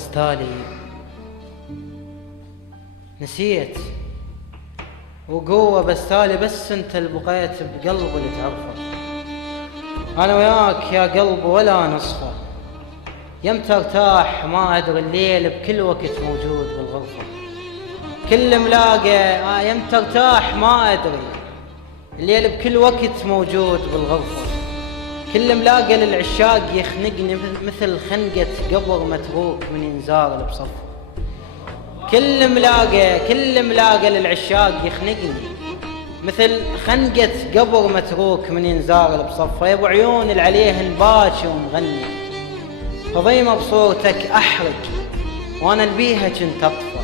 بستالي نسيت، وقوة بستالي بس انت اللي بقيت بقلبي اللي تعرفه. انا وياك يا قلب ولا نصفه، يمتى ارتاح ما ادري، الليل بكل وقت موجود بالغرفة. كل ملاقى يمتى ارتاح ما ادري، الليل بكل وقت موجود بالغرفة. كل ملاقى للعشاق يخنقني مثل خنقة قبر متروك من ينزار بصفه. كل ملاقى للعشاق يخنقني مثل خنقة قبر متروك من ينزار بصفه. يا ابو عيون اللي عليهن باكي ومغني، فضيمة بصورتك احرق وانا البيها كنت اطفى.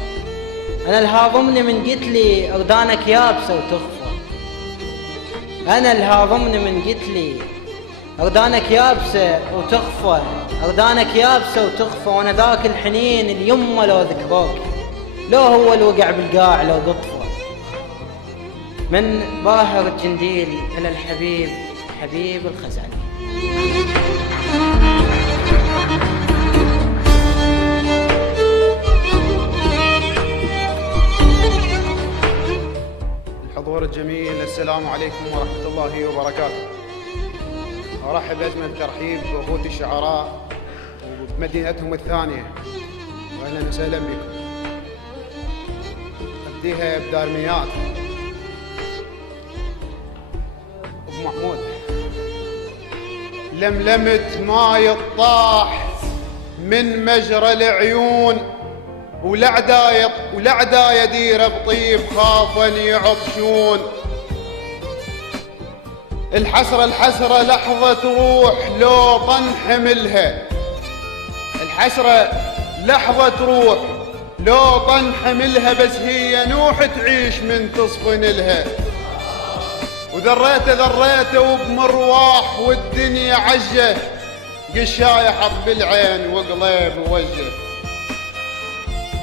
انا الهاضمني من قتلي اردانك يابسه وتخفى. انا الهاضمني من قتلي اردانك يابسه وتخفى. اردانك يابسه وتخفى، وانا ذاك الحنين اليمه لو ذكروك، لو هو اللي وقع بالقاع لو قطفه. من باهر الجنديل الى الحبيب حبيب الخزعلي. الحضور الجميل، السلام عليكم ورحمة الله وبركاته. أرحب أجمل ترحيب بأخوتي الشعراء وبمدينتهم الثانية، وأهلا وسهلا بكم. أبديها بدارميات أبو محمود. لملمت ماي الطاح من مجرى العيون، ولعدا يدير بطيب خافا يعطشون. الحسرة لحظة تروح لو طن حملها. الحسرة لحظة تروح لو طن حملها، بس هي نوح تعيش من تصفن لها. وذريته وبمرواح والدنيا عجه، قشاية حط بالعين وقليب ووجه.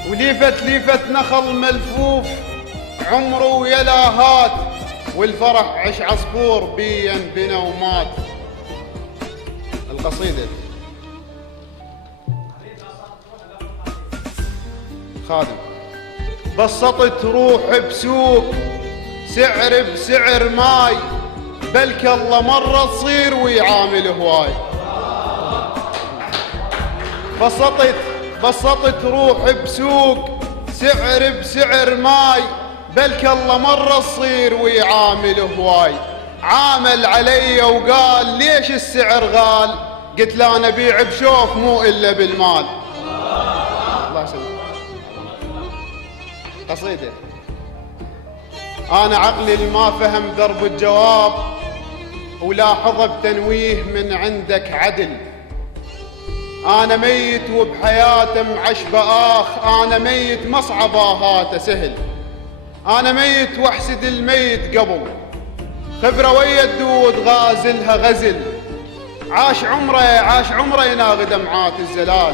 وليفت نخل ملفوف عمره ويلاهات، والفرح عش عصفور بين بنا ومات. القصيدة خادم. بسطت روح بسوق سعر بسعر ماي، بلك الله مرة تصير ويعامل هواي. بسطت روح بسوق سعر بسعر ماي، بلك الله مرة تصير ويعامل هواي. عامل علي وقال ليش السعر غال، قلت لا انا بيع بشوف مو الا بالمال. الله يسلمك. قصيدة. انا عقلي اللي ما فهم درب الجواب، ولاحظ بتنويه من عندك عدل. أنا ميت وبحياته معشبة آخ، أنا ميت مصعب آهاته سهل. أنا ميت واحسد الميت قبل، خبرة ويا الدود غازلها غزل. عاش عمره يناغي دمعات الزلال،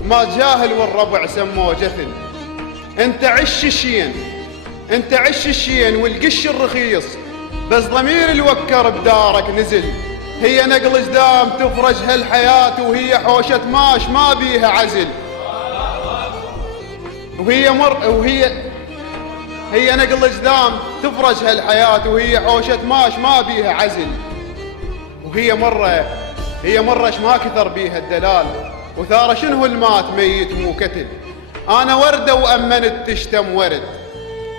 ما جاهل والربع سموه جثل. انت عش الشين والقش الرخيص، بس ضمير الوكر بدارك نزل. هي نقل جدام تفرج هالحياة، وهي حوشة ماش ما بيها عزل. هي نقل جدام تفرج هالحياة، وهي حوشة ماش ما بيها عزل. وهي مرة ما كثر بيها الدلال، وثار شنو المات ميت مو كتل. انا وردة وامنت تشتم ورد،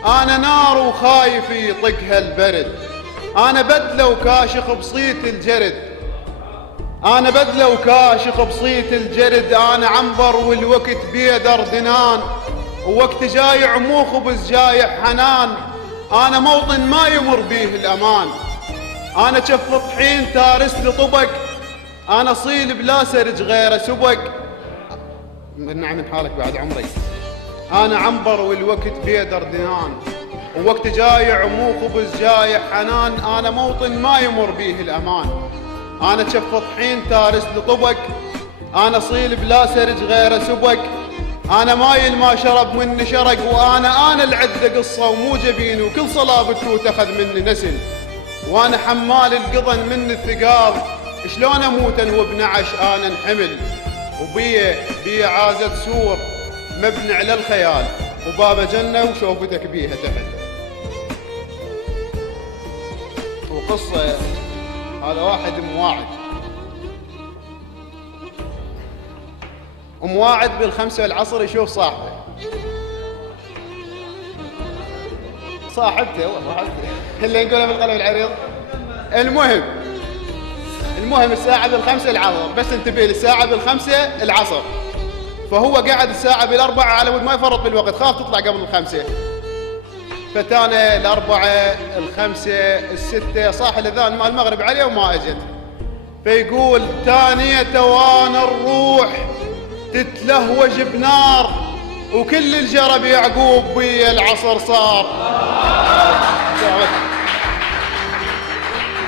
انا نار وخايف يطقها البرد. أنا بدلة وكاشخ بصيت الجرد. أنا عنبر والوقت بيدر دنان، ووقت جايع مو خبز جايع حنان. أنا موطن ما يمر بيه الأمان، أنا شف طحين تارس لطبق. أنا صيل بلا سرج غير سبق. نعم من حالك بعد عمري. أنا عنبر والوقت بيدر دنان، ووقت جايع مو خبز جايع حنان. أنا موطن ما يمر بيه الأمان، أنا شف طحين تارس لطبق. أنا صيل بلا سرج غير سبق. أنا مايل ما شرب مني شرق، وأنا العدة قصة ومو جبين، وكل صلابته تاخذ مني نسل. وأنا حمال القضن من الثقال، شلون أموت وبنعش أنا انحمل. وبيه عازة سور مبني على الخيال، وبابا جنة وشوفتك بيها تحت. وقصة هذا واحد مواعد، ومواعد بالخمسة العصر يشوف صاحبه، صاحبته اللي نقولها بالقلم العريض. المهم الساعة بالخمسة العصر، بس انتبه الساعة بالخمسة العصر، فهو قاعد الساعة بالأربعة على ود ما يفرط بالوقت، خاف تطلع قبل الخمسة، فتانا الأربعة الخمسة الستة صاح الأذان مال المغرب عليه وما أجت، فيقول تانية توان الروح تتلهوج بنار، وكل الجرب يعقوب بي العصر صار.